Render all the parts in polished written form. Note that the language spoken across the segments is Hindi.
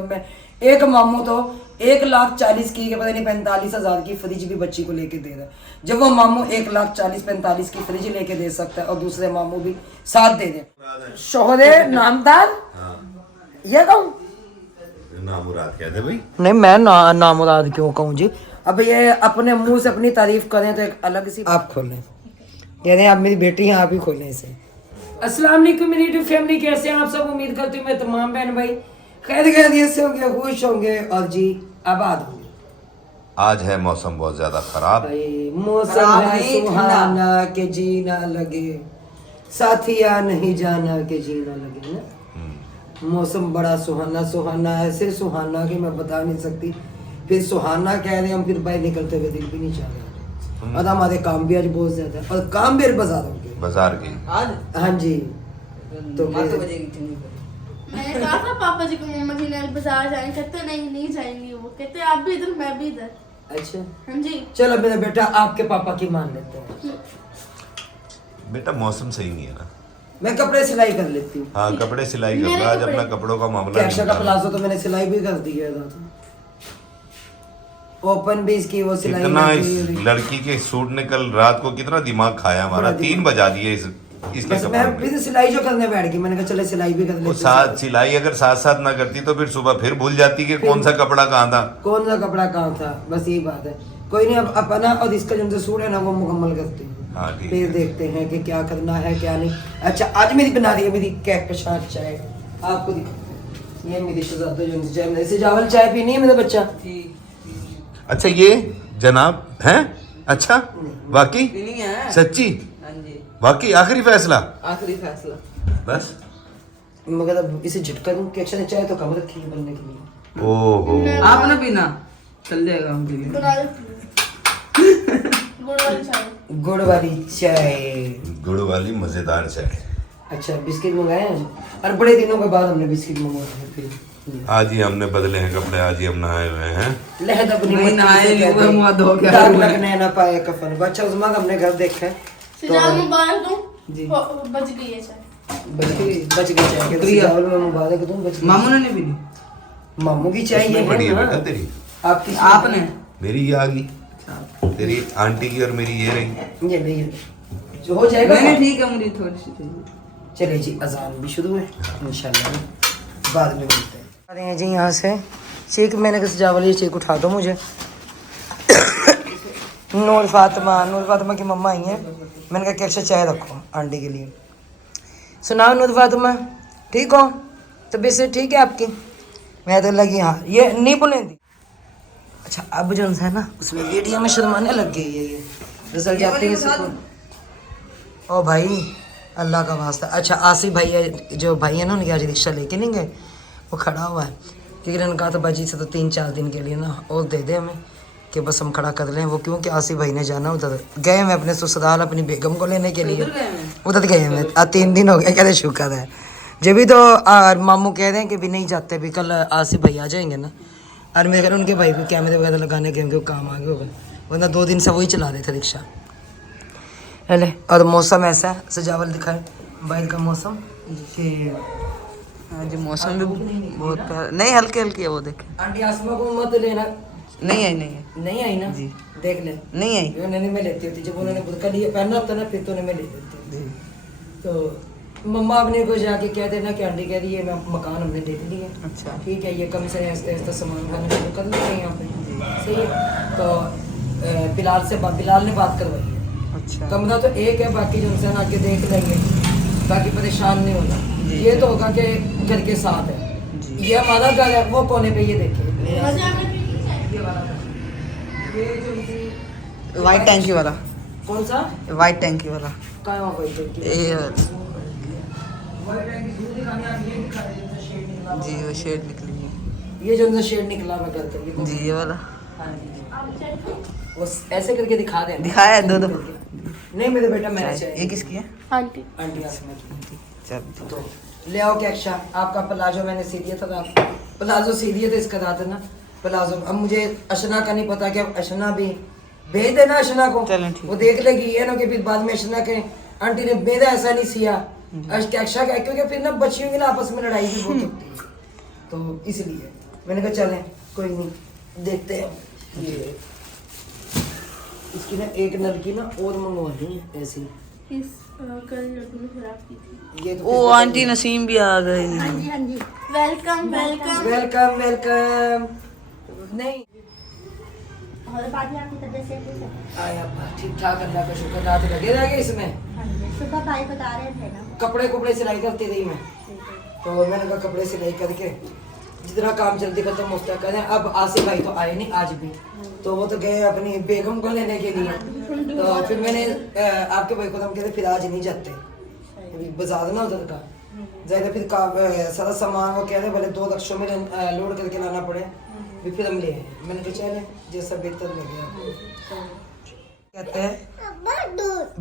में एक मामू तो 1,40,000 की पता नहीं 45,000 की फ्रिज भी बच्ची को लेके दे रहा है। जब वो मामू 1,40,45 की फ्रिज लेके दे सकता है और दूसरे मामू भी साथ दे दे। शोहरे नामदार ये कहूँ नामुराद कह दे भाई। नहीं मैं नामुराद क्यों कहूँ जी। अब ये अपने मुंह से अपनी तारीफ करें तो एक अलग सी आप खोलें, कह रहे हैं आप मेरी बेटी हैं, आप ही खोलें इसे। अस्सलाम वालेकुम मेरी यूट्यूब फैमिली, कैसे हैं आप सब? उम्मीद करती हूँ मैं तमाम बहन भाई खैर खैरियत से होंगे, खुश होंगे और जी आबाद होंगे। आज है मौसम बहुत ज्यादा खराब। मौसम है सुहाना के जी ना लगे, साथिया नहीं जाना के जी ना लगे ना। मौसम बड़ा सुहाना सुहाना, ऐसे सुहाना कि मैं बता नहीं सकती। फिर सुहाना कह रहे हैं हम, फिर बाहर निकलते हुए दिल भी नहीं चाह रहा। और हमारे काम भी आज बहुत ज्यादा है और काम भी बाजारों के बाजार की आज। हाँ जी तो मैंने कहा था पापा जी को मम्मा जी ने बाजार जाएंगे, कहते नहीं जाएंगे। वो कहते आप भी इधर मैं भी इधर। अच्छा हाँ जी चलो मेरा बेटा आपके पापा की मान लेते हैं। बेटा मौसम सही नहीं है ना। मैं कपड़े सिलाई कर लेती हूँ। हाँ कपड़े सिलाई कर मेरे रहा आज कपड़े। अपना कपड़ों का मामला कैशा का निपटा। प्लाजो तो मैंने सिलाई भी कर दी है। ओपन भी इसकी वो सिलाई कितना कर इस दी। लड़की के सूट ने कल रात को कितना दिमाग खाया हमारा। बड़ा 3 बजा दिए इसके बस मैं कपड़ों फिर में। सिलाई जो करने बैठ गई, मैंने कहा चले सिलाई भी कर वो लेते साथ सिलाई अगर साथ साथ ना करती तो फिर सुबह फिर भूल जाती कि कौन सा कपड़ा कहाँ था। कौन सा कपड़ा कहाँ था, बस यही बात है। कोई नहीं, अब अपना और इसका जो सूट है ना वो मुकम्मल करती हूँ। हाँ ठीक फिर है। देखते हैं कि क्या करना है क्या नहीं। अच्छा आज मेरी बना रही है मेरी कहकशां चाय, आपको दिखा। ये मेरी शहजादा जो चाय बनाई, इसे चावल चाय पीनी है मेरा बच्चा। अच्छा ये जनाब हैं? अच्छा वाकई सच्ची वाकई आखिरी फैसला आखिरी फैसला। बस। मगर अब इसे झटका दूं कि अच्छा चाय तो कम रखी है बनने के लिए। ओहो आप ना पीना चल जाएगा हम पी लेंगे। बना देती हूँ गुड़ वाली चाय। गुड़ वाली चाय। गुड़ वाली मजेदार चाय। अच्छा बिस्किट मंगाए हैं और बड़े दिनों के बाद हमने बिस्किट मंगवाए हैं। फिर आज ही हमने बदले हैं कपड़े, आज ही हम नहाए हुए हैं। लहद अपनी नहीं, मट्टी नहाए से नहीं, कहते वो हैं, मुँह धो के दाग आए। लगने ना पाए कफन। बच्चा उस माँ का हमने घर देखा है सिजाल मुबारक दूँ जी। बच गई है चाय। बच गई चाय के सिजावल में मुबारक दूं बच गई। मामू ने नहीं पीनी। मामू की चाय ये इसमें पड़ी है है बेटा ना। तेरी। आपकी आपने मेरी ये आ गई, तेरी आंटी की और मेरी ये रही। ये नहीं जो हो जाएगा। नहीं ठीक है, मुझे थोड़ी सी चाहिए। चलिए जी अजान भी शुरू है इंशाल्लाह, बाद में मिलते हैं। आ रहे हैं जी यहाँ से चेक, मैंने कहा सजावल ये चेक उठा दो मुझे। नूर फातिमा की मम्मा आई हैं। मैंने कहा कैसा चाय रखो आंटी के लिए। सुनाओ नूर फातिमा ठीक हो? तबीयत से ठीक है आपकी? मैं तो लगी हाँ ये नहीं बुलेंदी। अच्छा अब जो है ना उसमें वीडियो में शर्माने लग गई है ये रिजल्ट आते ही सुकून। ओ भाई अल्लाह का वास्ता। अच्छा आसिफ भाई है, जो भाई है ना उनके आज रिक्शा लेके नहीं गए, वो खड़ा हुआ है क्योंकि उन्होंने कहा था बाजी से तो 3-4 दिन के लिए ना और दे दे हमें कि बस हम खड़ा कर लें। वो क्योंकि आसिफ भाई ने जाना उधर गए मैं अपने ससुराल अपनी बेगम को लेने के लिए उधर गए मैं। 3 दिन हो गए, कह रहे शुक्र है। जब भी तो मामू कह रहे हैं कि भी नहीं जाते, भी कल आसिफ भाई आ जाएंगे ना। और मेरे घर उनके भाई को कैमरे वगैरह लगाने के उनके काम आगे हो गए, वरना 2 दिन से वही चला रहे थे रिक्शा। हेले और मौसम ऐसा है, सजावल दिखाए बाहर का मौसम कि आज मौसम भी बहुत प्यारा, नहीं हल्के हल्के है वो देखे। आंटी आसमा को मत लेना। नहीं आई नहीं आई ना जी। देख ले। नहीं आई जो उन्होंने मैं लेती होती, जब उन्होंने बुरका लिए पहनना होता ना फिर तो उन्हें मैं ले लेती जी। तो मम्मा अपने को जाके कह देना कि आंटी कह रही है मैं मकान हमने ले लिया। अच्छा ठीक है ये कम से आहिस्ता आहिस्ता सामान खाना शुरू कर लेते हैं यहाँ पे। सही है तो बिलाल ने बात करवाई है। अच्छा कमरा तो एक है, बाकी जो इंसान आके देख लेंगे, बाकी परेशान नहीं होना। ये तो होगा कि घर के साथ है, जी। ये हमारा घर है, वो कोने पे ये देखे। मजे आपने पी ली चाय? ये वाला घर। ये जो इसी वाइट टैंकी वाला, कौन सा वाइट टैंकी वाला कहाँ है वही टंकी? ये वाइट टंकी दूर दिखाने आप ये दिखा रहे हैं, शेड निकला हुआ। जी वो शेड निकली है। ये जो अंदर शेड निकला हुआ घर का, ये कौन सा? जी ये वाला हाँ जी। आप चाय पी? वो ऐसे करके दिखा दें। दिखाया है, दो नहीं मेरे बेटा मैंने ये चाहिए। किसकी है? आंटी आंटी आसमा की। चल तो ले आओ क्या अच्छा आपका प्लाजो मैंने सी दिया था, आप प्लाजो सी दिए थे इसका दादा ना प्लाजो। अब मुझे अशना का नहीं पता कि अब अशना भी भेज देना अशना को, चलें, ठीक वो देख लेगी ये ना कि फिर बाद में अशना के आंटी ने मेरा ऐसा नहीं सिया अच्छा का, क्योंकि फिर ना बच्चियों की ना आपस में लड़ाई भी बहुत होती है तो इसलिए मैंने कहा चलें कोई नहीं देखते हैं। ये इसकी ना एक नलकी ना और मंगवा दी ऐसी। इस कल लड्डू ने खराब की थी। ये तो ओ आंटी नसीम भी आ गई। Welcome welcome. Welcome welcome. नहीं और बाकी आपकी तबीयत कैसी है? आया ठीक ठाक, अल्लाह का शुक्र। रात लगे रहेंगे इसमें। हाँ जी, सुबह भाई बता रहे थे ना। कपड़े कुपड़े सिलाई करती थी मैं, तो मैंने कहा कपड़े सिलाई करके जितना काम जल्दी खत्म होता करें। अब आसिफ भाई तो आए नहीं आज भी, तो वो तो गए अपनी बेगम को लेने के लिए। तो फिर मैंने आपके भाई को तो हम कहते फिर आज नहीं जाते, बाजार ना उधर का जाए, फिर सारा सामान वो कह रहे भले 2 लक्षों में लोड करके लाना पड़े, फिर हम ले आए। मैंने कहा चले जैसा बेहतर लगे। कहते हैं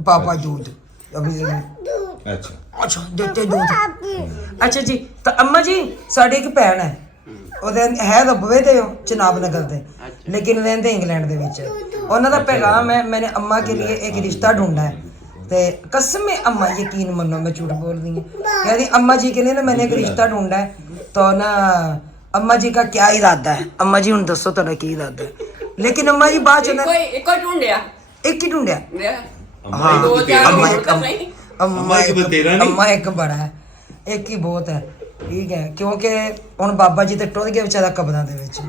पापा दूध अभी अच्छा अच्छा देते दूध। अच्छा जी, तो अम्मा जी साड़ी एक भैन है, ਉਹਦੇ ਹੈ ਰਬਵੇ ਤੇ ਚਨਾਬ ਨਗਰ ਦੇ, लेकिन रहते इंग्लैंड ਦੇ ਵਿੱਚ। ਉਹਨਾਂ ਦਾ पैगाम है मैंने अम्मा के लिए एक रिश्ता ढूंढा है। तो कसम में अम्मा यकीन मानो मैं झूठ बोल रही हूँ, कह रही अम्मा जी के लिए ना मैंने एक रिश्ता ढूंढा है। तो ना अम्मा जी का क्या इरादा है? अम्मा जी हूँ दसो ਤੁਹਾਡਾ ਕੀ इरादा है? लेकिन अम्मा जी बात ਇੱਕੋ ਹੀ ਢੂੰਡਿਆ एक ही ढूंढा। अम्मा दो एक चार अम्मा और कर नहीं। अम्मा एक तेरा नहीं? अम्मा एक बड़ा है, एक ही बहुत है। ठीक है, क्योंकि ਹੁਣ ਬਾਬਾ ਜੀ ਤੇ ਟੁੱਟ ਗਏ ਵਿਚਾਰਾ ਕਬਰਾਂ ਦੇ ਵਿੱਚ।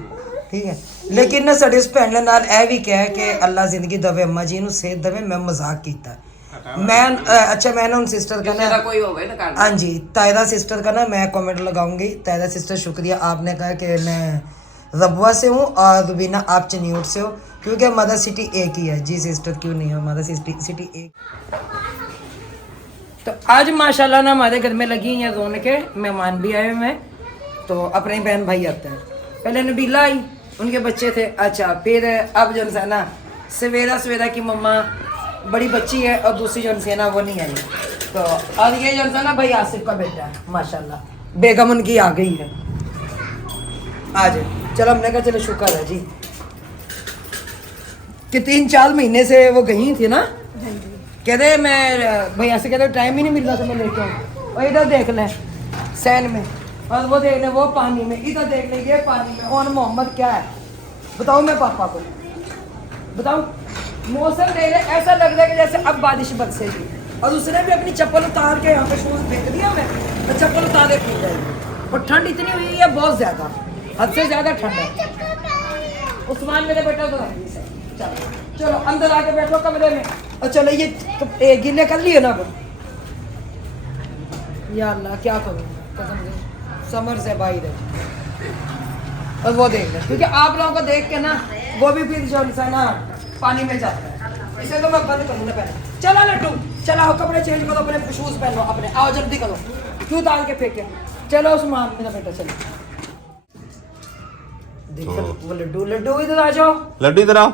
ਠੀਕ ਹੈ, ਲੇਕਿਨ ਨਾ ਸਾਡੇ ਇਸ ਭੈਣ ਨੇ ਨਾਲ ਇਹ ਵੀ ਕਿਹਾ ਕਿ ਅੱਲਾ ਜ਼ਿੰਦਗੀ ਦੇਵੇ, ਅम्मा जी ਨੂੰ ਸਿਹਤ ਦੇਵੇ। मैं मजाक ਕੀਤਾ मैं अच्छा मैं ना उन सिस्टर का ਕਿਸੇ ਦਾ ना ਕੋਈ ਹੋਵੇ ਤਾਂ ਕਰ हाँ जी तायदा सिस्टर का ना मैं कमेंट लगाऊंगी। तायदा सिस्टर शुक्रिया, आपने कहा कि मैं रबुआ से हूँ और रुबीना आप चन्यूट से हो, क्योंकि मदर सिटी एक ही है। जी सिस्टर क्यों नहीं है, मदर सिटी एक। तो आज माशाल्लाह ना हमारे घर में लगी हैं रौनकें, मेहमान भी आए हुए हैं। तो अपने बहन भाई आते हैं, पहले नबीला आई उनके बच्चे थे। अच्छा फिर अब जो है ना सवेरा की मम्मा बड़ी बच्ची है और दूसरी जो है ना वो नहीं आई। तो और ये जो है ना भाई आसिफ का बेटा है माशाल्लाह, बेगम उनकी आ गई है आज। चलो हमने कहा चलो शुक्र है जी कि 3-4 महीने से वो गई थी ना। कहते मैं भैया से कहते टाइम ही नहीं मिल रहा था मैं लेके आऊँ। और इधर देख लें सैन में, और वो देख लें वो पानी में, इधर देख लें ये पानी में। और मोहम्मद क्या है बताओ, मैं पापा को बताऊँ? मौसम देख रहे ऐसा लग रहा है कि जैसे अब बारिश बरसेगी। और उसने भी अपनी चप्पल उतार के यहाँ पे शूज फेंक दिया मैं, तो चप्पल उतारे पी जाएगी। और ठंड इतनी हुई है बहुत ज्यादा, हद से ज्यादा ठंड है। उस्मान मेरे बेटा तो चलो चलो अंदर आके बैठो कमरे में। और चलो ये तो गिले कर लिए ना। या अल्लाह क्या करूँगा कसम से, समर से बाहर है। और वो देख लें, क्योंकि आप लोगों को देख के ना वो भी फिर जो है ना पानी में जाता है। इसे तो मैं बंद करूँगा पहले। चलो लड्डू चलाओ, कपड़े चेंज करो, अपने शूज पहनो अपने, आओ जल्दी करो, क्यों डाल के फेंके। चलो उस्मान मेरा बेटा चलो। देखो वो लड्डू लड्डू इधर आ जाओ। लड्डू इधर आओ।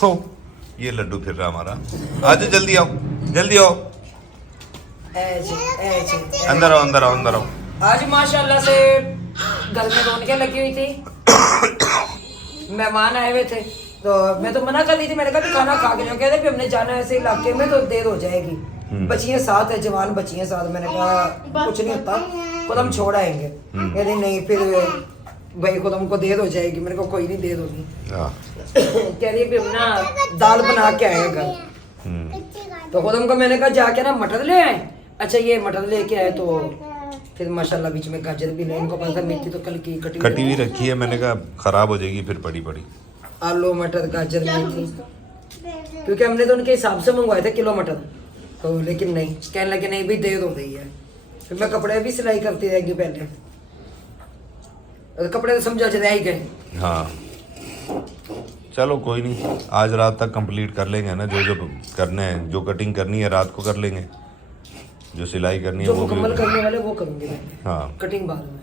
हो ये लड्डू फिर रहा हमारा। आज जल्दी आओ जल्दी आओ, ऐसे ऐसे अंदर आओ अंदर आओ अंदर आओ। आज माशाल्लाह से घर में रौनकें लगी हुई थी, मेहमान आए हुए थे। तो मैं तो मना कर दी थी, मैंने कहा भी खाना खा के जाओ। कहते भी हमने जाना है ऐसे इलाके में तो देर हो जाएगी, बच्चियां साथ है, जवान बच्चियां साथ। मैंने कहा कुछ नहीं होता, खुद हम छोड़ आएंगे। कहते नहीं फिर भाई खुद हमको देर हो जाएगी। मैंने कहा कोई नहीं देर होगी। हाँ। कह रही भी हम ना दाल बना के आए घर। तो खुद हमको मैंने कहा जाके ना मटर ले आए। अच्छा ये मटर लेके आए, तो फिर माशाल्लाह बीच में गाजर भी नहीं, इनको पता था मेथी तो कल की कटी हुई रखी है, मैंने कहा खराब हो जाएगी फिर पड़ी पड़ी। आलू मटर गाजर मेथी, क्योंकि हमने तो उनके हिसाब से मंगवाए थे किलो मटर। तो लेकिन नहीं, कहने लगे नहीं भी देर हो गई है। फिर मैं कपड़े भी सिलाई करती रहेगी पहले, और कपड़े तो समझा चले ही गए। हाँ चलो कोई नहीं, आज रात तक कंप्लीट कर लेंगे ना, जो जो करने हैं, जो कटिंग करनी है रात को कर लेंगे, जो सिलाई करनी है जो वो भी। मुकम्मल करने वाले वो करूंगी मैं, हाँ कटिंग बाद में।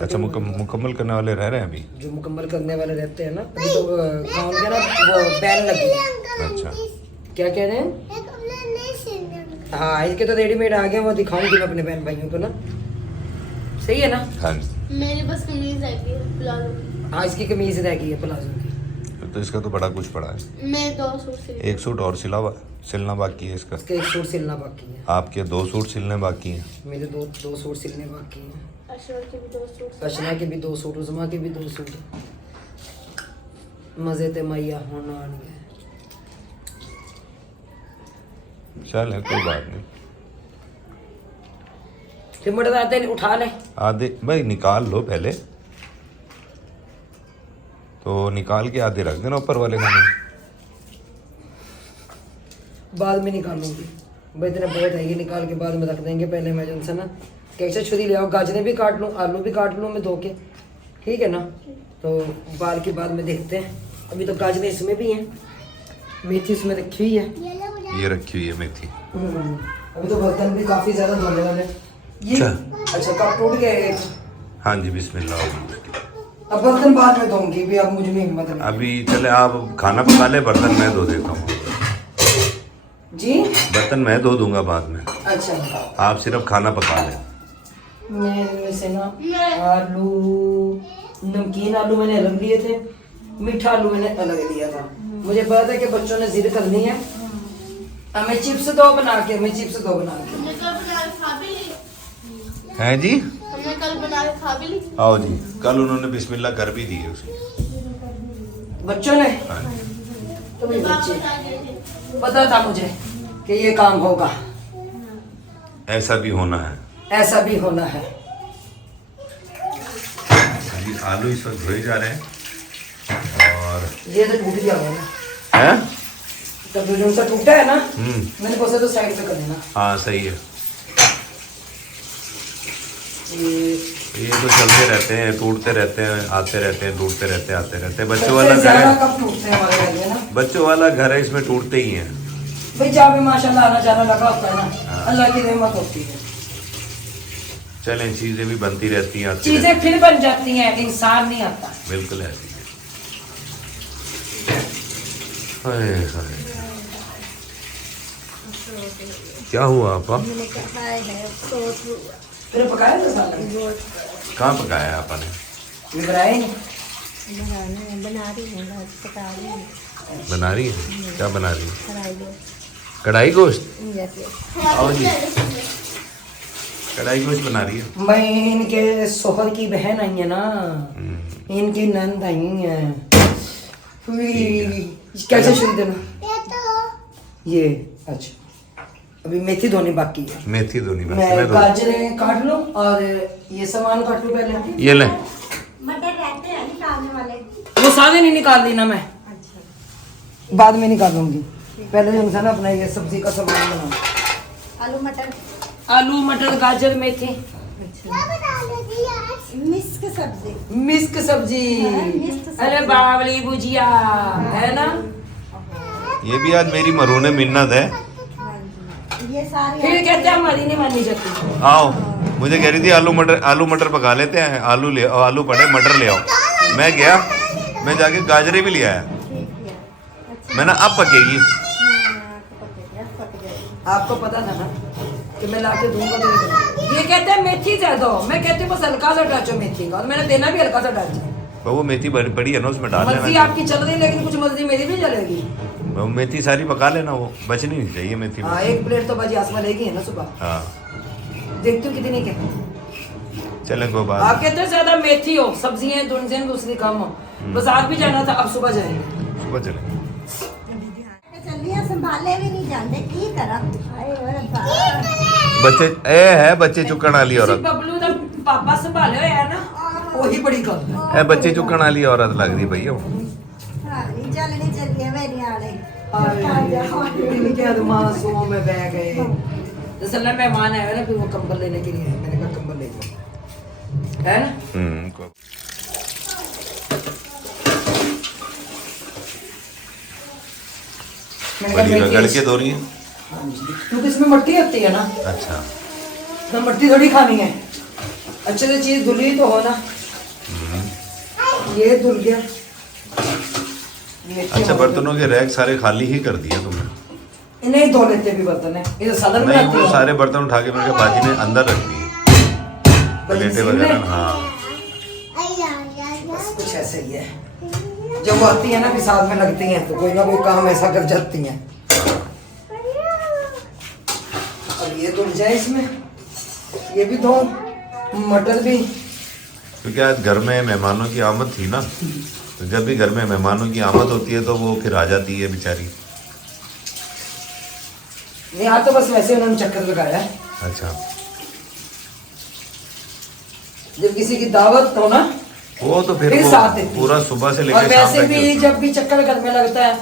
अच्छा मुकम्मल करने वाले रह रहे हैं अभी। जो मुकम्मल करने वाले रहते हैं ना, अभी तो गाउन के ना वो बैन लगी है। अच्छा क्या कह रहे हैं? हाँ इसके तो रेडीमेड आ गए, वो दिखाऊंगी मैं अपने बहन भाइयों को ना। सही है ना? हाँ जी। मेरे बस कमीज रह गई है प्लाजो की। हाँ इसकी कमीज रह गई है प्लाजो की। तो इसका तो बड़ा कुछ पड़ा है। मैं 2 सूट सिले। एक सूट और सिलना बाकी है इसका। इसके एक सूट सिलना बाकी है। आपके 2 सूट सिलने बाकी हैं। मेरे दो सूट सिलने बाकी हैं। अशर के भी 2 सूट कशना के भी 2 सूट, उस्मा के भी 2 सूट। मजे ते मैया होना आनी है। चल है कोई बात नहीं। सिमट दाते उठा ले। आधे भाई निकाल लो पहले, तो निकाल के आधे रख देना ऊपर वाले खाने। बाद में निकालूंगी भाई, इतना बहुत है, ये निकाल के बाद में रख देंगे। पहले मैं जो ना कैसे छुरी ले आओ, गाजरें भी काट लूँ, आलू भी काट लूँ मैं धो के, ठीक है ना। तो बाल के बाद में देखते हैं। अभी तो गाजरें इसमें भी हैं, मेथी इसमें रखी हुई है। ये रखी हुई है मेथी। अभी तो बर्तन भी काफ़ी ज़्यादा धोने वाले हैं। ये अच्छा कप टूट गया एक। हाँ जी बिस्मिल्लाह। अब बर्तन बाद में धोऊंगी भी, अब मुझे नहीं हिम्मत नहीं। अभी चले आप खाना पका ले, बर्तन मैं धो देता हूँ। जी बर्तन मैं धो दूंगा बाद में, अच्छा। आप सिर्फ खाना पका लें। मैं इनमें से ना आलू, नमकीन आलू मैंने अलग लिए थे, मीठा आलू मैंने अलग लिया था। मुझे पता है कि बच्चों ने जिद करनी है, हमें चिप्स दो बना के, हमें चिप्स दो बना के। हमने कल बना के खा भी ली। हैं जी? हमने कल बना के खा भी ली। आओ जी, कल उन्होंने बिस्मिल्लाह कर भी दी है उसकी। बच्चों ने हाँ जी। तो मेरे बाप बच्चे, बता गए थे। पता था मुझे कि ये काम होगा, ऐसा भी होना है। ऐसा भी होना है। अभी आलू इस वक्त धोए जा रहे हैं और ये तो टूट गया है ना, हैं? तब जो सा टूटा है ना, मैंने बोला तो साइड पे कर देना। हाँ सही है। ये तो चलते रहते हैं, टूटते रहते हैं, आते रहते हैं, टूटते रहते हैं, आते रहते हैं। बच्चों वाला सबसे घर ज्यादा है, कब टूटते हैं हमारे घर में ना बच्चों वाला घर है, इसमें टूटते ही हैं। भाई, जहाँ पे माशाल्लाह आना जाना लगा होता है ना, अल्लाह की रहमत होती है। चलें, चीजें भी बनती रहती हैं, आती चीजें फिर बन जाती हैं, इंसान नहीं आता। रहती हैं। बिल्कुल ऐसी है। हाय हाय, क्या हुआ आपा? फिर पकाया था सालन? कहाँ पकाया है आपा ने? ये बनाए नहीं? बना रही हूँ, पका रही हूँ। बना रही है? क्या बना रही है? कढ़ाई गोश्त। आओ जी, कढ़ाई गोश्त बना रही है। मैं इनके सोहर की बहन आई है ना, इनकी नंद आई है। कैसे सुनते ना ये? अच्छा, अभी मेथी धोनी बाकी है। मेथी धोनी मैं मैं धो। गाजरें काट लूं और ये सामान काट लूं पहले। ये ले, मटर रहते हैं निकालने वाले। वो सारे नहीं निकाल देना, मैं बाद में निकालूंगी। पहले जो इंसान अपना ये सब्जी का सामान बना, आलू मटर, आलू मटर गाजर मेथी, मिक्स सब्जी। मिक्स सब्जी, अरे बावली भुजिया है ना। ये भी आज मेरी मरूने मिन्नत है। ये सारे फिर कहते हैं हमारी नहीं मानी जाती। आओ, मुझे कह रही थी आलू मटर पका लेते हैं, आलू पड़े, मटर ले आओ। मैं गया, मैं जाके गाजरे भी ले आया। मैं ना अब पकेगी। आपको पता था ना कि मैं लाके दूंगा तो ये कहते हैं मेथी दे दो, मैं कहती हूँ बस हल्का सा डाचो मेथी का, और मैंने देना भी हल्का सा डाचो। तो वो मेथी बड़ी है ना, उसमें डाल मर्जी लेना। आपकी चल रही, लेकिन कुछ मर्जी मेरी भी चलेगी। वो मेथी सारी पका लेना, वो बचनी नहीं चाहिए मेथी में। हाँ, एक प्लेट तो बाजी आसमा लेगी है ना सुबह। हाँ देखती हूँ कितनी क्या। चले, कोई बात आप कहते हैं ज्यादा मेथी हो, सब्जियां दूसरी कम हो। बाजार भी जाना था, अब सुबह जाएंगे। नहीं, सुबह चलेंगे। चलिए संभाले भी नहीं जाते, की करा। बच्चे है, बच्चे चुकन वाली औरत। बबलू का पापा संभाले हुए है ना, वही बड़ी गल है। बच्चे चुकन वाली औरत लग रही भैया। चलनी चलिए मेरी आड़े। इनके मासूम में बह गए। जैसे मेहमान आए ना, फिर वो कंबल लेने के लिए आए। मैंने कहा कंबल ले जाओ, है ना। बड़ी रगड़ के धो रही है। क्योंकि इसमें मिट्टी होती है ना, अच्छा, तो मिट्टी थोड़ी खानी है। अच्छे से चीज धुली तो हो ना। ये धुल गया। अच्छा, बर्तनों के रैक सारे खाली ही कर दिए तुमने? इन्हें धो लेते भी बर्तन है, ये तो सालन नहीं, बनाती वो है। सारे बर्तन उठा के मेरे बाजी ने अंदर रख दिए, प्लेटें वगैरह। हाँ, बस कुछ ऐसे ही है। जब वो आती है ना, भी साथ में लगती हैं, तो कोई ना कोई काम ऐसा कर जाती हैं। अब ये धुल जाए इसमें, ये भी धो, मटर भी क्योंकि आज घर में मेहमानों की आमद थी ना, तो जब भी घर में मेहमानों की आमद होती है तो वो फिर आ जाती है बेचारी। यहाँ तो बस वैसे उन्होंने चक्कर लगाया है। अच्छा, जब किसी की दावत हो ना वो तो फिर वो साथ देती है। पूरा सुबह से और लेकर शाम वैसे तक ही भी होती है। जब भी चक्कर घर में लगता है,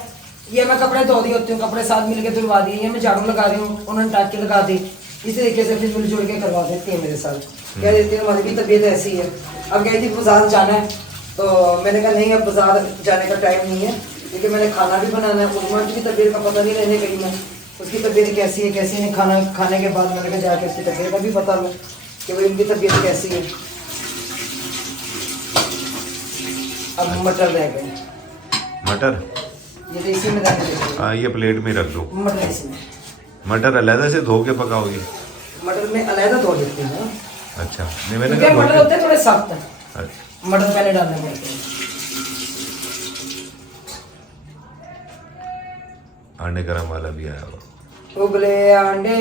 ये मैं कपड़े धो रही होती हूँ, कपड़े साथ मिलके धुलवा दिए, ये मैं झाड़ू लगा रही हूँ, उन्होंने टाँकी लगा दी, इसी तरीके से फिर मिलजुल के करवा देती है मेरे साथ। कह देती है हमारी भी तबीयत ऐसी है। अब कह थी बाजार जाना है, तो मैंने कहा नहीं अब बाजार जाने का टाइम नहीं है, क्योंकि मैंने खाना भी बनाना है। उर्मट की तबीयत का पता नहीं रहने गई मैं, उसकी तबीयत कैसी है कैसी नहीं। खाना खाने के बाद मैंने कहा जाके उसकी तबीयत का भी पता लो कि भाई उनकी तबीयत कैसी है। अब मटर रह गए, मटर ये तो इसी में रहने देते हाँ, ये प्लेट में रख दो। हैं। मटर इसमें, मटर अलग से धो के पकाओगी? मटर में अलहदा धो लेते हैं ना, अच्छा, नहीं मैंने क्योंकि कहा मटर धो होते हैं थोड़े सख्त हैं, के- अच्छा, मटर पहले डालने पड़ते हैं। अंडे गरम वाला भी आया हुआ। उबले अंडे,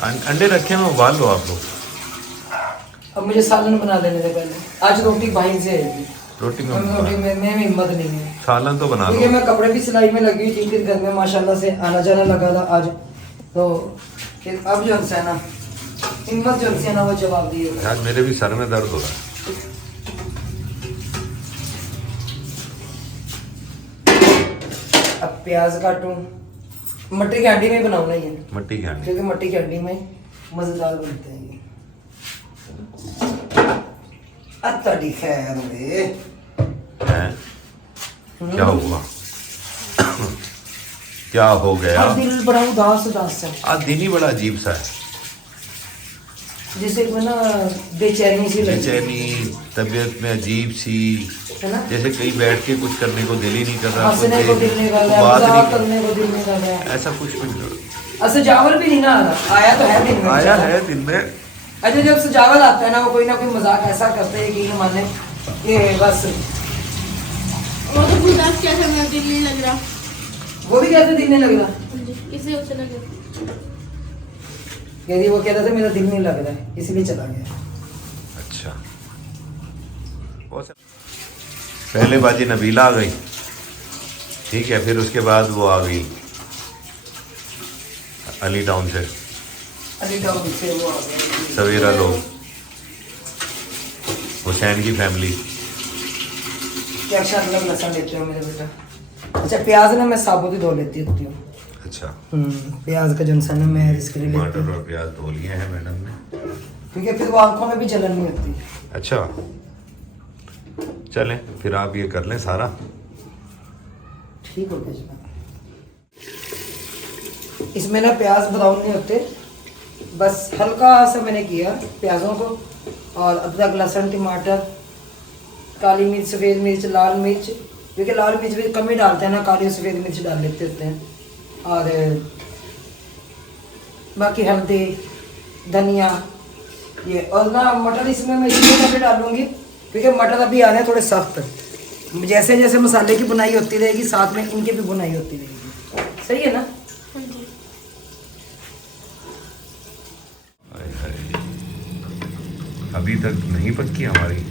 अंडे रखे हैं, उबाल लो आप लोग। अब मुझे सालन बना लेने दे पहले, आज रोटी भाई से आएगी। रोटी में रोटी में हिम्मत नहीं है, सालन तो बना क्योंकि लो। मैं कपड़े भी सिलाई में लगी हुई थी, फिर घर में माशाल्लाह से आना जाना लगा था आज, तो फिर अब जो है ना हिम्मत जो है ना वो जवाब दिए। यार मेरे भी सर में दर्द हो रहा है। अब प्याज काटूं, मट्टी की हड्डी में बनाऊंगा ये, मट्टी के अंडे क्योंकि मट्टी की हड्डी में मजेदार बनते हैं ये। अत्तड़ी खैर वे, हैं? क्या हुआ? क्या हो गया? अब दिल बड़ा उदास उदास है, आज दिन ही बड़ा अजीब सा है। जैसे वो ना बेचैनी सी लगी बेचैनी, तबीयत में अजीब सी, है ना, जैसे कहीं बैठ के कुछ करने को दिल ही नहीं कर रहा, हंसने को दिल नहीं कर रहा है, बात मजाक नहीं, करने को दिल नहीं कर रहा है। ऐसा कुछ भी नहीं हो रहा। सजावल भी नहीं ना आ रहा, आया तो है दिन में, आया है दिन में। अच्छा जब सजावल आता है ना वो कोई ना कोई मजाक ऐसा करते हैं कि माने ये बस, वो तो खुद आज क्या करना दिल नहीं लग रहा। वो भी कहते दिल नहीं लग रहा, इसे उसे लगे। कहती वो कहता था मेरा दिल नहीं लग रहा है इसलिए चला गया। अच्छा, पहले बाजी नबीला आ गई, ठीक है, फिर उसके बाद वो आ गई अली टाउन से, अली टाउन से वो आ गया, सवेरा लोग, हुसैन की फैमिली। क्या अच्छा अदरक लहसुन लेते हो मेरे बेटा। अच्छा प्याज ना मैं साबुत ही धो लेती होती हूँ। अच्छा, प्याज का जो इंसान है मैं इसके लिए लेती टमाटर हूँ, और प्याज धो लिए हैं मैडम ने। क्योंकि फिर वो आंखों में भी जलन नहीं होती। अच्छा, चलें फिर आप ये कर लें सारा। ठीक हो गया जी। इसमें ना प्याज ब्राउन नहीं होते, बस हल्का सा मैंने किया प्याज़ों को, और अदरक लहसुन टमाटर काली मिर्च सफ़ेद मिर्च लाल मिर्च, क्योंकि लाल मिर्च भी कम ही डालते हैं ना, काली और सफ़ेद मिर्च डाल लेते होते हैं, और बाकी हल्दी धनिया ये, और ना मटर इसमें मैं इसलिए करके डालूंगी क्योंकि मटर अभी आ रहे हैं थोड़े सख्त, जैसे जैसे मसाले की बुनाई होती रहेगी साथ में इनकी भी बुनाई होती रहेगी, सही है ना। हाँ जी। हाय हाय, अभी तक नहीं पक्की हमारी।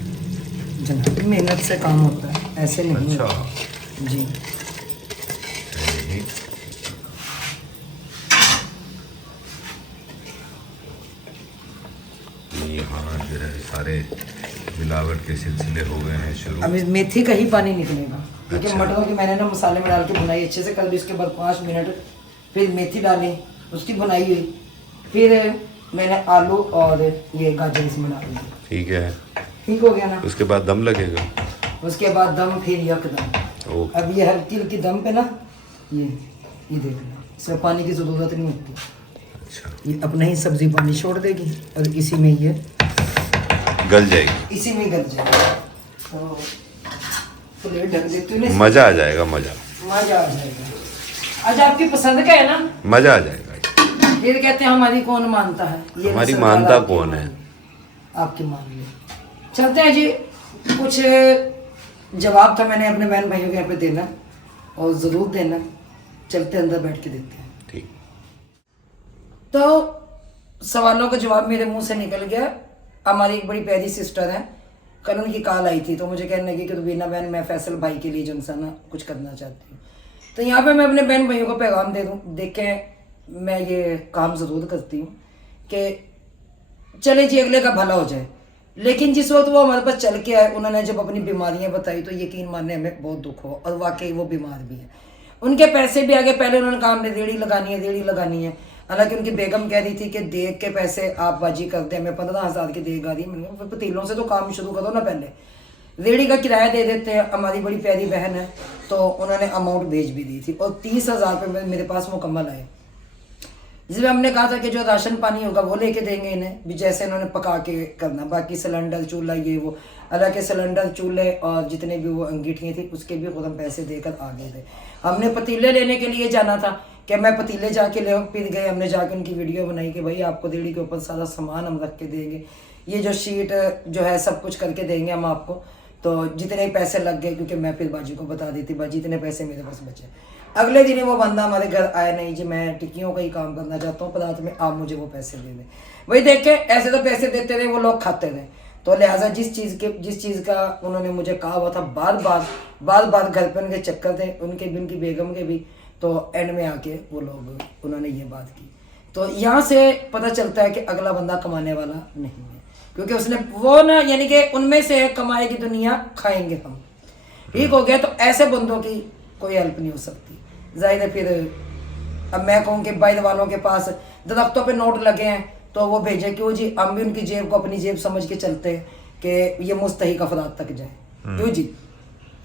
जनाब मेहनत से काम होता है, ऐसे नहीं अच्छा, होता। जी नहीं, यहाँ जो है सारे मिलावट के सिलसिले हो गए हैं शुरू। अब इस मेथी का ही पानी निकलेगा, क्योंकि अच्छा। मटरों की मैंने ना मसाले में डाल के भुनाई अच्छे से कर ली, उसके बाद 5 मिनट फिर मेथी डाली, उसकी भुनाई हुई, फिर मैंने आलू और ये गाजर इसमें डाल दी। ठीक है, ठीक हो गया ना। उसके बाद दम लगेगा। उसके बाद दम, फिर यकदम। ओ, अब ये हल्की हल्की दम पे ना ये देख लो, इसमें पानी की ज़रूरत नहीं होती, अच्छा, ये अपना ही सब्जी पानी छोड़ देगी और इसी में ये गल जाएगी, इसी में गल जाएगी। तो प्लेट ढक देती हूँ ना, मजा आ जाएगा, मजा मजा आ जाएगा। आज आपकी पसंद का है ना, मजा आ जाएगा। फिर कहते हैं हमारी कौन मानता है, ये हमारी सरकार मानता आपकी कौन मान- है? आपकी मान ली। चलते हैं जी, कुछ जवाब था मैंने अपने बहन भाइयों के यहाँ पे देना, और ज़रूर देना, चलते अंदर बैठ के देते हैं। ठीक, तो सवालों का जवाब मेरे मुंह से निकल गया। हमारी एक बड़ी प्यारी सिस्टर है, कल उनकी कॉल आई थी तो मुझे कहने लगी कि रुबीना बहन मैं फैसल भाई के लिए जो इंसान ना कुछ करना चाहती हूँ। तो यहाँ पे मैं अपने बहन भाइयों को पैगाम दे दूँ, देखें मैं ये काम ज़रूर करती हूँ कि चले जी अगले का भला हो जाए, लेकिन जिस वक्त वो हमारे पास चल के आए, उन्होंने जब अपनी बीमारियां बताई तो यकीन मानने हमें बहुत दुख हो, और वाकई वो बीमार भी है। उनके पैसे भी आगे, पहले उन्होंने कहा हमने रेड़ी लगानी है। हालांकि उनकी बेगम कह रही थी कि देख के पैसे आप बाजी कर दे, हमें 15,000 की देगा दी। मैंने कहा पतीलों से तो काम शुरू करो ना, पहले रेड़ी का किराया दे देते हैं। हमारी बड़ी प्यारी बहन है तो उन्होंने अमाउंट भेज भी दी थी, और 30,000 रुपये मेरे पास मुकम्मल आए, जिसमें हमने कहा था कि जो राशन पानी होगा वो लेके देंगे इन्हें भी, जैसे इन्होंने पका के करना। बाकी सिलेंडर चूल्हा ये वो, हालांकि सिलेंडर चूल्हे और जितने भी वो अंगीठियाँ थी उसके भी खुद हम पैसे देकर आ गए थे। हमने पतीले लेने के लिए जाना था कि मैं पतीले जाके ले, फिर गए, हमने जाके उनकी वीडियो बनाई कि भाई आपको देड़ी के ऊपर सारा सामान हम रख के देंगे, ये जो शीट जो है सब कुछ करके देंगे हम आपको। तो जितने पैसे लग गए, क्योंकि मैं फिर बाजी को बता दी थी बाजी इतने पैसे मेरे पास बचे। अगले दिन वो बंदा हमारे घर आया, नहीं जी मैं टिक्कियों का ही काम करना चाहता हूँ, पदार्थ में आप मुझे वो पैसे दे दें। वही देख के ऐसे तो पैसे देते थे वो लोग, खाते थे। तो लिहाजा जिस चीज़ का उन्होंने मुझे कहा हुआ था, बार बार घर पे उनके चक्कर थे, उनके भी उनकी बेगम के भी, तो एंड में आके वो लोग उन्होंने ये बात की। तो यहाँ से पता चलता है कि अगला बंदा कमाने वाला नहीं है, क्योंकि उसने वो ना, यानी कि उनमें से कमाएगी दुनिया खाएंगे हम, ठीक हो गया। तो ऐसे बंदों की कोई हेल्प नहीं हो सकती। जाहिर है फिर अब मैं कहूँ कि बैद वालों के पास दरख्तों पे नोट लगे हैं तो वो भेजे, क्यों जी हम भी उनकी जेब को अपनी जेब समझ के चलते हैं कि ये मुस्तहिक अफराद तक जाए, क्यों जी।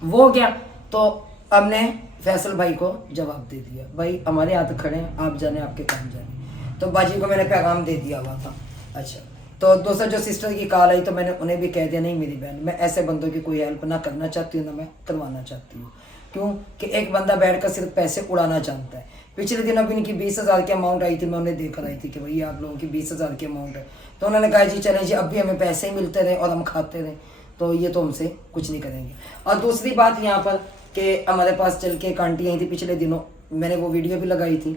वो हो गया तो हमने फैसल भाई को जवाब दे दिया, भाई हमारे हाथ खड़े हैं, आप जाने आपके काम जाने। तो बाजी को मैंने पैगाम दे दिया हुआ था। अच्छा, तो दूसरा जो सिस्टर की कॉल आई तो मैंने उन्हें भी कह दिया, नहीं मेरी बहन मैं ऐसे बंदों की कोई हेल्प ना करना चाहती हूँ ना मैं करवाना चाहती हूँ। क्यों कि एक बंदा बैठकर सिर्फ पैसे उड़ाना जानता है। पिछले दिन अभी इनकी 20,000 की अमाउंट आई थी, मैं उन्हें देकर आई थी कि भाई आप लोगों की 20,000 की अमाउंट है। तो उन्होंने कहा जी चलें जी, अब भी हमें पैसे ही मिलते रहे और हम खाते रहे, तो ये तो हमसे कुछ नहीं करेंगे। और दूसरी बात यहाँ पर कि हमारे पास चल के एक आंटी आई थी पिछले दिनों, मैंने वो वीडियो भी लगाई थी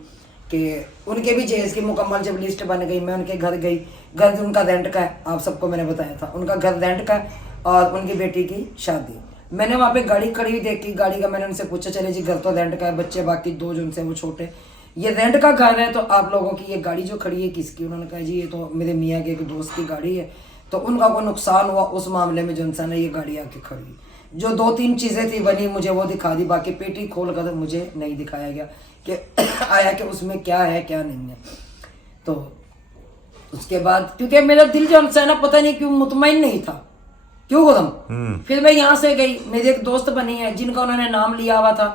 कि उनके भी जेज की मुकम्मल जब लिस्ट बन गई, मैं उनके घर गई। घर उनका रेंट का है, आप सबको मैंने बताया था, उनका घर रेंट का है और उनकी बेटी की शादी। मैंने वहाँ पे गाड़ी खड़ी हुई देखी, गाड़ी का मैंने उनसे पूछा, चले जी घर तो रेंट का है, बच्चे बाकी 2 जो उनसे वो छोटे, ये रेंट का घर है, तो आप लोगों की ये गाड़ी जो खड़ी है किसकी? उन्होंने कहा जी ये तो मेरे मियाँ के एक दोस्त की गाड़ी है। तो उनका कोई नुकसान हुआ उस मामले में जो इंसान है ये गाड़ी आके खड़ी। जो 2-3 चीज़ें थी बनी मुझे वो दिखा दी, बाकी पेटी खोल कर मुझे नहीं दिखाया गया कि आया कि उसमें क्या है क्या नहीं है। तो उसके बाद क्योंकि मेरा दिल जो है ना पता नहीं क्यों मुतमईन नहीं था, क्यों गोदम। फिर मैं यहाँ से गई, मेरी एक दोस्त बनी है जिनका उन्होंने नाम लिया हुआ था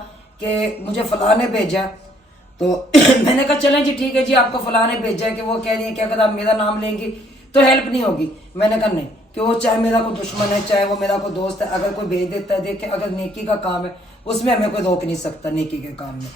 कि मुझे फलां ने भेजा। तो मैंने कहा चलें जी ठीक है जी, आपको फलां ने भेजा है कि वो कह रही है कि अगर आप मेरा नाम लेंगी तो हेल्प नहीं होगी। मैंने कहा नहीं, क्यों चाहे मेरा कोई दुश्मन है चाहे वो मेरा कोई दोस्त है, अगर कोई भेज देता है देखे, अगर नेकी का काम है उसमें हमें कोई रोक नहीं सकता नेकी के काम में।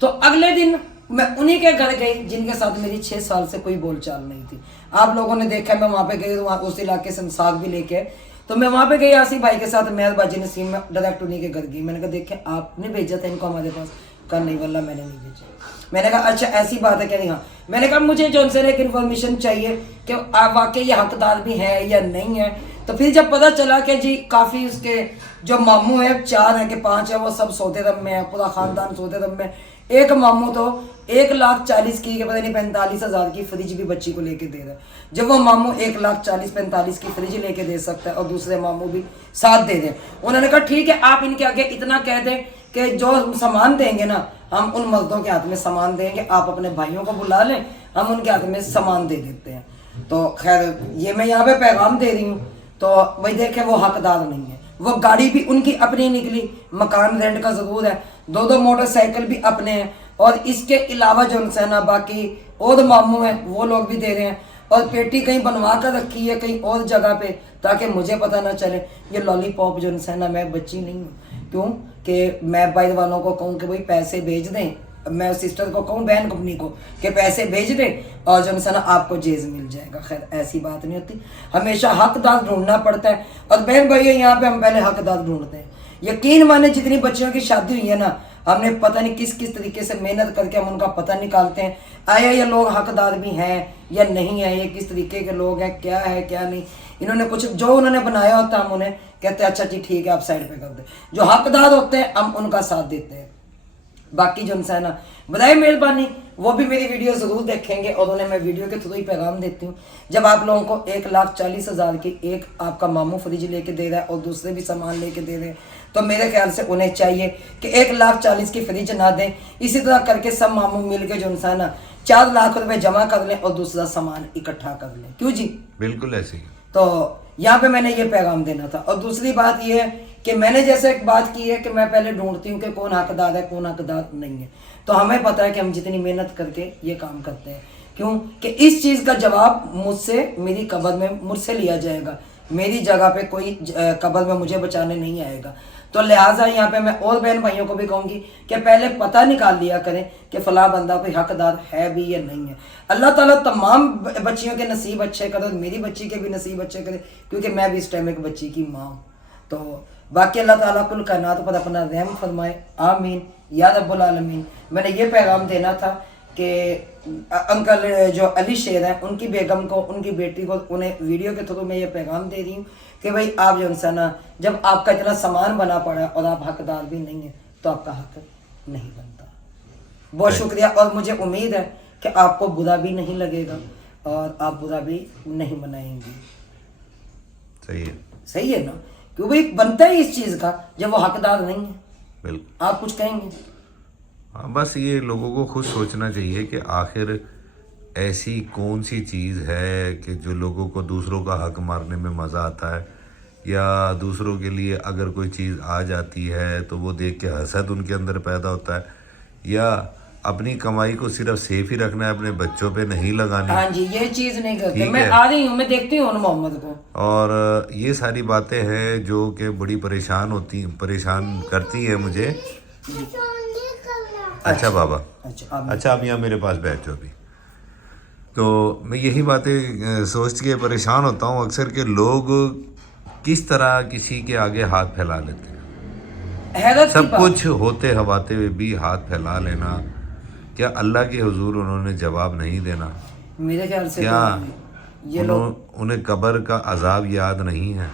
तो अगले दिन मैं उन्हीं के घर गई जिनके साथ मेरी 6 साल से कोई बोलचाल नहीं थी। आप लोगों ने देखा मैं वहाँ पे गई, वहाँ उस इलाके से साग भी लेके आए। तो मैं वहाँ पे गई आसिफ भाई के साथ, मेहरबाजी नसीम में डायरेक्ट उन्हीं के घर गई। मैंने कहा देखे आपने भेजा था इनको हमारे पास? कहा नहीं वल्ला मैंने नहीं भेजा। मैंने कहा अच्छा ऐसी बात है क्या? नहीं हाँ। मैंने कहा मुझे जो उनसे एक इन्फॉर्मेशन चाहिए कि आप वाकई ये हकदार भी है या नहीं है। तो फिर जब पता चला कि जी काफ़ी उसके जो मामू है 4 है कि 5 है वो सब सौदे दम में है, पूरा ख़ानदान सौदे दम में। एक मामू तो 1,40,000 की पता नहीं 45,000 की फ्रिज भी बच्ची को लेके दे रहा है। जब वो मामू 1,40,000-45,000 की फ्रिज लेके दे सकता है और दूसरे मामू भी साथ दे दें। उन्होंने कहा ठीक है आप इनके आगे इतना कह दें कि जो सामान देंगे ना हम उन मर्दों के हाथ में सामान देंगे, आप अपने भाइयों को बुला लें हम उनके हाथ में सामान दे देते हैं। तो खैर ये मैं यहाँ पे पैगाम दे रही हूँ। तो वही देखे वो हकदार नहीं है, वो गाड़ी भी उनकी अपनी निकली, मकान रेंट का ज़रूर है, 2-2 मोटरसाइकिल भी अपने हैं और इसके अलावा जो उनसे ना बाकी और मामू हैं वो लोग भी दे रहे हैं। और पेटी कहीं बनवा कर रखी है कहीं और जगह पे ताकि मुझे पता ना चले। ये लॉलीपॉप जो उनसे ना मैं बच्ची नहीं हूँ, क्यों कि मैं भाई वालों को कहूँ कि भाई पैसे भेज दें, मैं सिस्टर को कहूँ बहन कंपनी को कि पैसे भेज दें और जो है ना आपको जेज मिल जाएगा। खैर ऐसी बात नहीं होती, हमेशा हकदार ढूंढना पड़ता है। और बहन भाई यहाँ पे हम पहले हकदार ढूंढते हैं। यकीन माने जितनी बच्चियों की शादी हुई है ना हमने पता नहीं किस किस तरीके से मेहनत करके हम उनका पता निकालते हैं, आया ये लोग हकदार भी हैं या नहीं है, ये किस तरीके के लोग हैं, क्या है क्या नहीं। इन्होंने कुछ जो उन्होंने बनाया होता है हम उन्हें कहते हैं अच्छा जी ठीक है आप साइड पे कर दे। जो हकदार होते हैं हम उनका साथ देते हैं। बाकी जो इंसान है बताए मेहरबानी वो भी मेरी वीडियो ज़रूर देखेंगे और उन्हें मैं वीडियो के थ्रू ही पैगाम देती हूँ। जब आप लोगों को 1,40,000 की एक आपका मामू फ्रिज लेके दे रहा है और दूसरे भी सामान लेके दे रहे हैं, तो मेरे ख्याल से उन्हें चाहिए कि 1,40,000 की फ्रिज ना दें, इसी तरह करके सब मामू मिल के जो इंसान है 4 लाख रुपए जमा कर लें और दूसरा सामान इकट्ठा कर लें। क्यों जी? बिल्कुल ऐसे ही। तो यहाँ पे मैंने ये पैगाम देना था। और दूसरी बात ये है कि मैंने जैसे एक बात की है कि मैं पहले ढूंढती हूँ कि कौन हकदार है कौन हकदार नहीं है। तो हमें पता है कि हम जितनी मेहनत करके ये काम करते हैं, क्यों कि इस चीज़ का जवाब मुझसे मेरी कब्र में मुझसे लिया जाएगा। मेरी जगह पे कोई कब्र में मुझे बचाने नहीं आएगा। तो लिहाजा यहाँ पे मैं और बहन भाइयों को भी कहूँगी कि पहले पता निकाल लिया करें कि फला बंदा कोई हकदार है भी या नहीं है। अल्लाह ताला तमाम बच्चियों के नसीब अच्छे करे, मेरी बच्ची के भी नसीब अच्छे करे, क्योंकि मैं भी इस टाइम एक बच्ची की माँ हूँ। तो बाकी अल्लाह ताला कुल कायनात पर अपना रहम फरमाए, आमीन या रब्बुल आलमीन। मैंने ये पैगाम देना था कि अंकल जो अली शेर हैं उनकी बेगम को, उनकी बेटी को, उन्हें वीडियो के थ्रू मैं ये पैगाम दे रही हूँ कि भाई आप जो इंसान जब आपका इतना सामान बना पड़ा है और आप हकदार भी नहीं है तो आपका हक नहीं बनता। बहुत शुक्रिया। और मुझे उम्मीद है कि आपको बुरा भी नहीं लगेगा और आप बुरा भी नहीं मनाएंगी। सही है। सही है ना? क्यों भाई बनता है इस चीज़ का जब वो हकदार नहीं है। बिल्कुल। आप कुछ कहेंगे? हाँ, बस ये लोगों को खुद सोचना चाहिए कि आखिर ऐसी कौन सी चीज़ है कि जो लोगों को दूसरों का हक मारने में मज़ा आता है, या दूसरों के लिए अगर कोई चीज़ आ जाती है तो वो देख के हसद उनके अंदर पैदा होता है, या अपनी कमाई को सिर्फ सेफ ही रखना है, अपने बच्चों पे नहीं लगानी। हाँ जी, ये चीज़ नहीं करते। ठीक मैं है। आ रही हूँ, मैं देखती हूँ मोहम्मद को। और ये सारी बातें हैं जो कि बड़ी परेशान करती हैं मुझे। अच्छा बाबा, अच्छा आप यहाँ मेरे पास बैठ जाओ अभी। तो मैं यही बातें सोच के परेशान होता हूँ अक्सर के लोग किस तरह किसी के आगे हाथ फैला लेते हैं। हैरत की सब बात। कुछ होते हवाते हुए भी हाथ फैला लेना, क्या अल्लाह के हुजूर उन्होंने जवाब नहीं देना? मेरे ख्याल से क्या तो ये लोग उन्हें कब्र का अजाब याद नहीं है?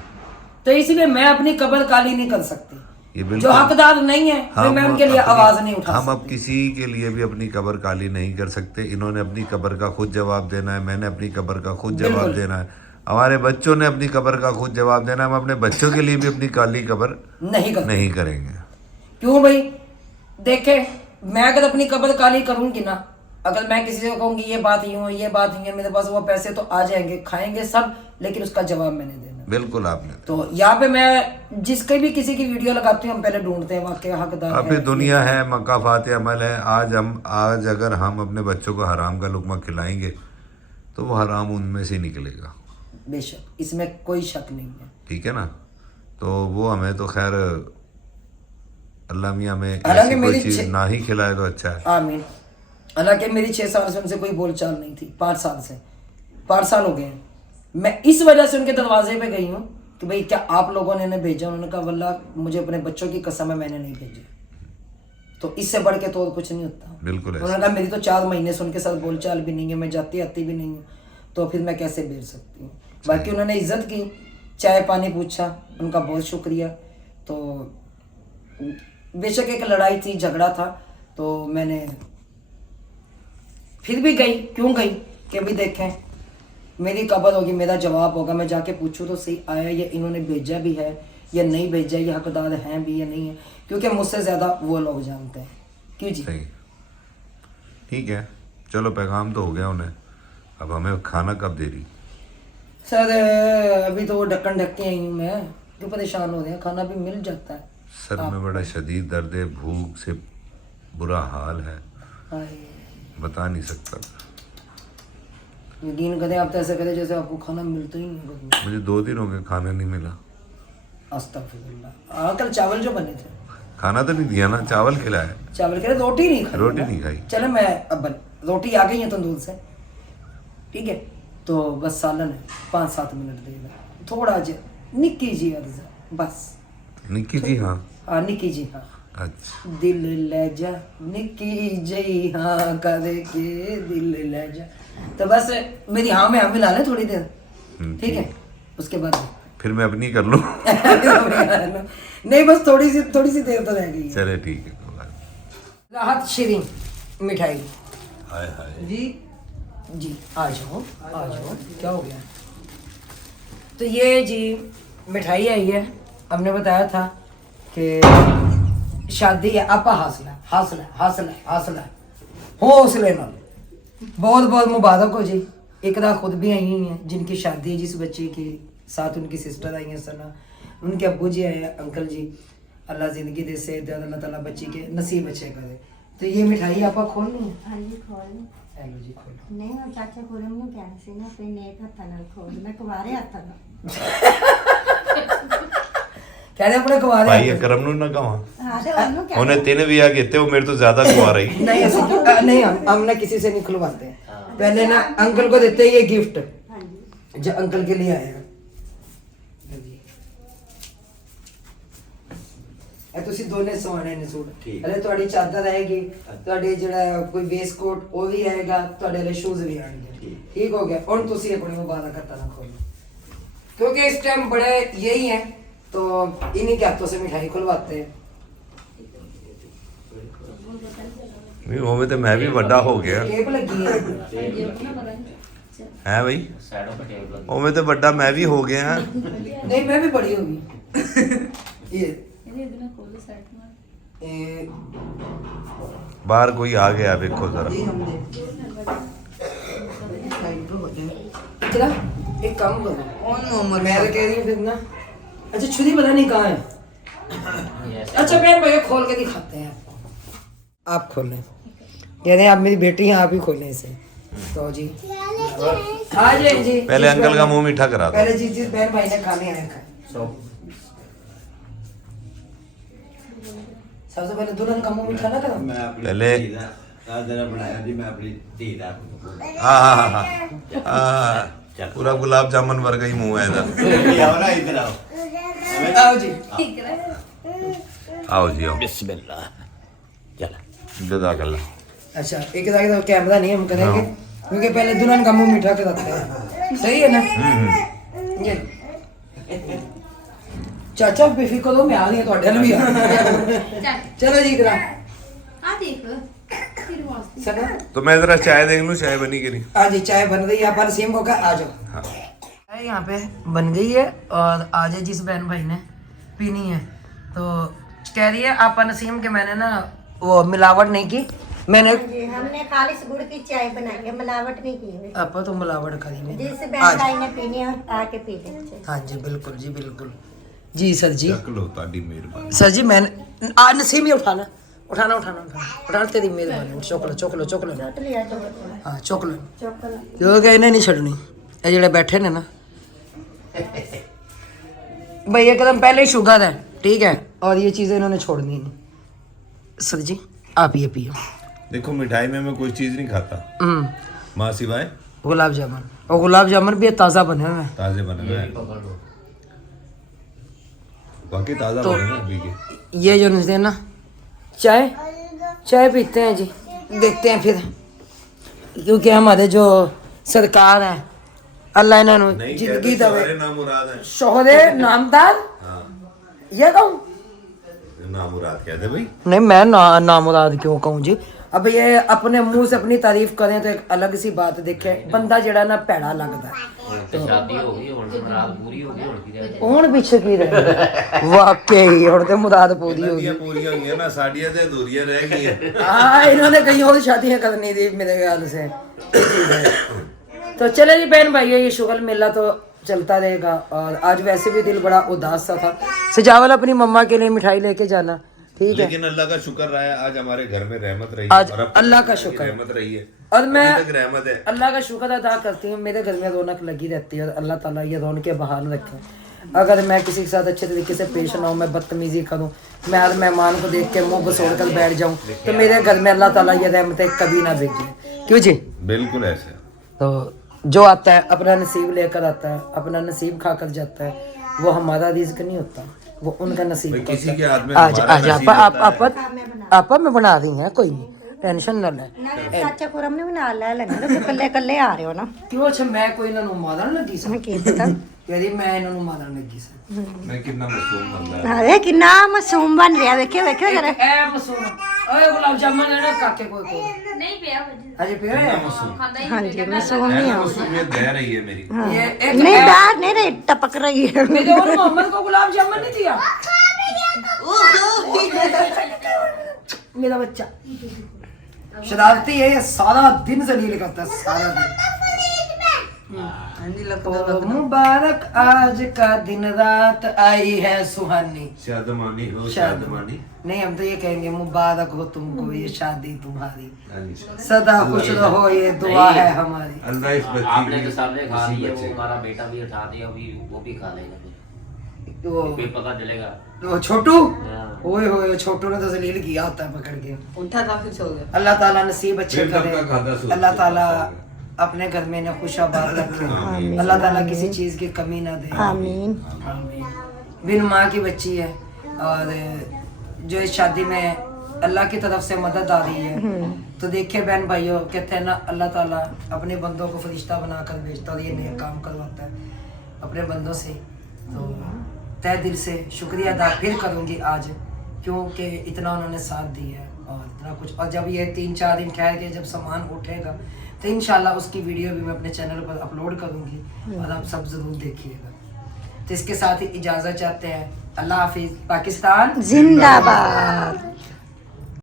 तो इसलिए मैं अपनी कब्र काली नहीं कर सकती। ये जो बिल्कुल हकदार नहीं है फिर मैं उनके लिए आवाज नहीं उठा हम अब किसी के लिए भी अपनी कब्र काली नहीं कर सकते। इन्होंने अपनी कब्र का खुद जवाब देना है, मैंने अपनी कब्र का खुद जवाब देना है, हमारे बच्चों ने अपनी कब्र का खुद जवाब देना है। हम अपने बच्चों के लिए भी अपनी काली कब्र नहीं करेंगे। क्यों भाई? देखे, मैं अगर अपनी कब्र काली करूंगी ना, अगर मैं किसी को कहूंगी ये बात यूं है ये बात यूं है, मेरे पास वो पैसे तो आ जाएंगे, खाएंगे सब, लेकिन उसका जवाब मैंने देना। बिल्कुल आपने। तो यहाँ पे मैं जिसके भी किसी की वीडियो लगाती हूँ हम पहले ढूंढते हैं वाकई हकदार है। अभी दुनिया है, मकाफात अमल है। आज अगर हम अपने बच्चों को हराम का लुकमा खिलाएंगे तो वो हराम उनमें से निकलेगा, बेशक, इसमें कोई शक नहीं है। ठीक है ना? तो वो हमें तो खैर अल्लाह मियाँ में हालांकि ऐसी मेरी कोई चीज़ ना ही खिलाए तो अच्छा है। आमीन। हालांकि मेरी 6 साल से उनसे कोई बोलचाल नहीं थी, 5 साल से 5 साल हो गए हैं। मैं इस वजह से उनके दरवाजे पे गई हूँ कि भाई क्या आप लोगों ने इन्हें भेजा? उन्होंने कहा वल्लाह मुझे अपने बच्चों की कसम है मैंने नहीं भेजे। तो इससे बढ़ के तो और कुछ नहीं होता। बिल्कुल ऐसा। उन्होंने कहा मेरी तो 4 महीने से उनके साथ बोलचाल भी नहीं है, मैं जाती आती भी नहीं हूँ, तो फिर मैं कैसे भेज सकती हूँ? बाकी उन्होंने इज्जत की, चाय पानी पूछा, उनका बहुत शुक्रिया। तो बेशक एक लड़ाई थी, झगड़ा था, तो मैंने फिर भी गई। क्यों गई? कि भी देखें मेरी कब्र होगी, मेरा जवाब होगा, मैं जाके पूछूँ तो सही आया या इन्होंने भेजा भी है या नहीं भेजा, ये हकदार हैं भी या नहीं है, क्योंकि मुझसे ज़्यादा वो लोग जानते हैं। क्यों जी? सही, ठीक है, चलो पैगाम तो हो गया उन्हें। अब हमें खाना कब दे रही? सर अभी तो वो ढक्कन ढक के आई हूँ मैं, क्यों परेशान हो रहे हैं? खाना भी मिल जाता है। सर में बड़ा शदीद दर्द है, भूख से बुरा हाल है, हाय, बता नहीं सकता। यकीन करें आप तो ऐसे करें जैसे आपको खाना मिलता ही नहीं। मुझे 2 दिन हो गए खाना नहीं मिला। अस्तगफिरुल्लाह। कल चावल जो बने थे, खाना तो नहीं दिया ना, चावल खिलाया। चावल के लिए रोटी नहीं खाई। रोटी नहीं खाई। चलो मैं अब रोटी आ गई है तंदूर से, ठीक है, तो बस सालन है, 5-7 मिनट देगा, थोड़ा जी निक्की जी अर्ज है बस। निक्की जी? हाँ हाँ निक्की जी, हाँ अच्छा दिल ले जा निकी जई हाँ करे के दिल ले जा। तो बस मेरी हाँ में हाँ मिला ले थोड़ी देर, ठीक है, उसके बाद फिर मैं अपनी कर लूँ। नहीं बस थोड़ी सी देर तो रह गई है। चले ठीक है कोई बात नहीं। राहत श्री मिठाई हाय हाय जी जी आ जाओ क्या हो गया। तो ये जी मिठाई आई है, हमने बताया था कि शादी है, आपा हौसले नाल बहुत बहुत मुबारक हो जी। एक दा खुद भी आई हैं जिनकी शादी है, जिस बच्चे के साथ उनकी सिस्टर आई है सना, उनके अब्बू जी आए हैं, अंकल जी, अल्लाह जिंदगी दे से अल्लाह ताला बच्ची के नसीब अच्छे करे। तो ये मिठाई आपा खोलनी है। हाँ जी खोल हेलो जी खोलो। नहीं मैं चाचा को नहीं कहना सी ना अपने नेक हत्थां नाल खोल, मैं कुवारे हत्थां नाल कहते अपने कुवारे भाई अकरम नु ना कहा हाँ ते ओनू क्या उन्हें 3 विआह कीते, वो मेरे तो ज्यादा कुआ रही। नहीं नहीं हम ना किसी से नहीं खुलवाते हैं, पहले ना अंकल को देते हैं ये गिफ्ट हाँ जी जो अंकल के लिए आया। ਇਹ ਤੁਸੀਂ ਦੋਨੇ ਸਵਾਣੇ ਨੇ ਸੂਟ। ਹਲੇ ਤੁਹਾਡੀ ਚਾਦਰ ਆਏਗੀ, ਤੁਹਾਡੇ ਜਿਹੜਾ ਕੋਈ ਵੇਸਟ ਕੋਟ ਉਹ ਵੀ ਆਏਗਾ, ਤੁਹਾਡੇ ਲਈ ਸ਼ੂਜ਼ ਵੀ ਆਣਗੇ। ठीक हो गया। और तुसी अपनी मुबारक करता ना खोलो, क्योंकि इस टाइम बड़े यही हैं तो इन्हीं के हाथों से मिठाई खुलवाते हैं। नहीं वो में तो मैं भी बड़ा हो गया टेप लगी है है भाई, वो में तो बड़ा मैं भी हो गया। नहीं मैं भी बड़ी होगी। ये बाहर कोई आ गया, देखो जरा। इतना एक काम करो, मैं तो कह रही हूँ फिर ना। अच्छा छुरी पता नहीं कहाँ है। अच्छा बहन भैया खोल के दिखाते हैं आपको, आप खोल लें। कह रहे हैं आप मेरी बेटी हैं, आप ही खोलें इसे। तो जी आ जाए जी। पहले अंकल का मुंह मीठा करा दो। पहले जिस बहन भाई ने खाने आए खाए। सबसे पहले दुल्हन का मुंह मीठा ना करो। पहले बनाया जी मैं अपनी धी दा हाँ पूरा गुलाब जामुन वर्गा ही मुंह है इधर। आओ ना इधर आओ। आओ जी। आओ जी आओ, बिस्मिल्लाह चला जज़ाकल्लाह। अच्छा एक तो कैमरा नहीं हम करेंगे क्योंकि पहले दुल्हन का मुंह मीठा कराते हैं, सही है ना। ये चाचा बेफिक्र हो, मैं आ रही हूँ ਤੁਹਾਡੇ ਨਾਲ ਵੀ आ चलो जी करा आ देख तेरे वास्ते सना। तो मैं जरा चाय देख लूँ, चाय बनी कि नहीं। आज जी चाय बन रही है, आप नसीम को कहा आ जाओ। हाँ। चाय यहाँ पे बन गई है और आज जिस बहन भाई ने पीनी है तो कह रही है आप नसीम के मैंने ना वो मिलावट नहीं की, मैंने जी हमने खालिश गुड़ की चाय बनाई है, मिलावट नहीं की है। आप तो मिलावट करी है। जिस बहन भाई ने पीनी है आके पी ले। हाँ जी बिल्कुल जी बिल्कुल जी सर जी। चख लो, ताड़ी मेहरबानी। सर जी मैंने नसीम ही उठाना तेरी मेहरबानी। चुक लो चोट लिया तो हाँ चुक लो चोकल क्योंकि इन्हें नहीं छड़नी, ये जेड़े बैठे ने ना भाई एकदम पहले ही शुगर है, ठीक है, और ये चीज़ें इन्होंने छोड़नी नहीं। सर जी आप ये पियो। देखो मिठाई में मैं कोई चीज नहीं खाता माँ सिवाय गुलाब जामुन, और गुलाब जामुन भी ताज़ा बने हुए हैं। ताजे बने हुए हैं, बाकी ताजा तो- बने हुए हैं अभी के। ये जो नहीं ना चाय पीते हैं जी, देखते हैं फिर, क्योंकि हमारे जो सरकार है अल्लाह इन्होंने नहीं जिंदगी कहते दवे सारे नामुराद हैं। शोहरे नामदार हाँ ये कहूँ नामुराद कहते भाई। नहीं मैं नामुराद क्यों कहूँ जी। अब ये अपने मुंह से अपनी तारीफ करें तो एक अलग सी बात देखे, बंदा जड़ा ना भैड़ा लगता है। ਹੁਣ ਪਿੱਛੇ ਕੀ ਰਹਿ ਵਾਕਈ ਹੁਣ ਤੇ ਮੁਰਾਦ ਪੂਰੀ ਹੋ ਗਈ। पूरियां हुई है ना, साड़ियां तो अधूरियां रह गई है। हाँ इन्होंने कहीं और शादियां करनी थी मेरे ख्याल से। तो चले जी बहन भाई ये शुगल मेला तो चलता रहेगा। और आज वैसे भी दिल बड़ा उदास सा था। सजावल अपनी मम्मा के लिए मिठाई लेके जाना, ठीक है। लेकिन अल्लाह का शुक्र रहा है आज हमारे घर में रहमत रही आज है, और अब अल्लाह का की शुक्र है। रहमत रही है, और मैं अभी तक रहमत है। अल्लाह का शुक्र अदा करती हूँ, मेरे घर में रौनक लगी रहती है और अल्लाह ताला ये रौनकें बहाल रखे। अगर मैं किसी के साथ अच्छे तरीके से पेश ना हूँ, मैं बदतमीजी करूँ, मैं हर मेहमान को देख के मुंह बसोड़ कर बैठ जाऊँ, तो मेरे घर में अल्लाह ताला ये रहमतें कभी ना भेजे। क्यों जी? बिल्कुल ऐसे। तो जो आता है अपना नसीब लेकर आता है, अपना नसीब खा कर जाता है। वो हमारा रिस्क नहीं होता, वो उनका नसीब भाई, होता किसी है। के हाथ में आज हमारा आज नसीब आप होता है। आप मैं बना रही हैं, कोई नहीं, टेंशन ना ले। ਨਾਲੇ ਚਾਚਾ ਕੁਰਮ ਨੇ ਵੀ ਨਾਲ ਲੈ ਲੈਣਾ ਤੁਸੀਂ ਇਕੱਲੇ ਇਕੱਲੇ ਆ ਰਹੇ ਹੋ ਨਾ क्यों अच्छा मैं कोई इन्हों मारन लगी सी? ਮੈਂ ਕੀ ਪਤਾ यारी मैं इन्हों मारन लगी सी? मैं कितना मासूम बंदा है। ਅਰੇ ਕਿੰਨਾ ਮਾਸੂਮ ਬਣ ਰਿਹਾ ਵੇਖਿਓ ਵੇਖਿਓ ਜਰਾ ए मसूम ओए गुलाब जामुन लेना काके कोई को नहीं पिया मुझे अजय पे है ਹਾਂਜੀ ਮਾਸੂਮ है ਨਹੀਂ ना, ਆ मासूमियत बह रही है मेरी। ये एक ਨਹੀਂ ਬਾਹਰ ਨਹੀਂ ਰਹੀ ਟਪਕ ਰਹੀ ਹੈ मेरे और मोहम्मद को गुलाब जामुन नहीं दिया मेरा बच्चा शरारती है, ये सारा दिन जलील करता है, सारा दिन। तो मुबारक आज का दिन रात आई है सुहानी। शादमानी हो शादमानी। नहीं, हम तो ये कहेंगे मुबारक हो तुमको ये शादी तुम्हारी, हाँ जी। सदा खुश रहो ये दुआ है हमारी। अल्लाह इस बच्ची आपने की तो सामने खा इसी ली है, बच्चे वो की। हमारा बेटा भी उठा दिया, अभी वो भी खा लेगा तो फिर पता चलेगा। तो छोटू हाँ। ओए होए छोटू ने तो जलील किया होता है पकड़ के। उठा था फिर सो गया। अल्लाह ताला नसीब अच्छे फिर कब करे, तक खादा सोचते अल्लाह ताला सोचते अपने घर में न खुशाबाद रखे, अल्लाह ताला किसी चीज की कमी ना दे। ਆਮੀਨ आमीन। बिन माँ की बच्ची है और जो इस शादी में अल्लाह की तरफ से मदद आ रही है, तो देखिए बहन भाइयों, कहते हैं ना अल्लाह ताला अपने बंदों को फरिश्ता बनाकर भेजता और ये नेक काम करवाता है अपने बंदों से। तो तहे दिल से शुक्रिया अदा फिर करूँगी आज, क्योंकि इतना उन्होंने साथ दिया है और इतना कुछ। और जब ये 3-4 दिन ठहर के जब सामान उठेगा तो इंशाल्लाह उसकी वीडियो भी मैं अपने चैनल पर अपलोड करूँगी और आप सब ज़रूर देखिएगा। तो इसके साथ ही इजाज़त चाहते हैं। अल्लाह हाफिज़। पाकिस्तान जिंदाबाद।